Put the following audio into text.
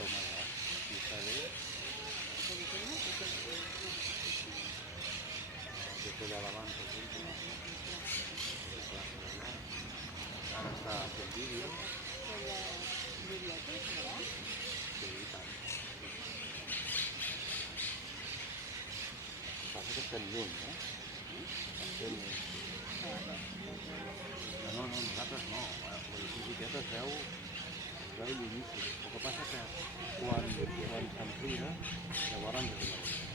toma aquí sale que té l'Avant, per exemple. Ara està fent vídeo. Sí, i tant. Passa que estem lluny, eh? Estem lluny. No, nosaltres no. L'edifici aquest es veu lluníssim. El que passa que quan s'amplia, llavors ens veiem.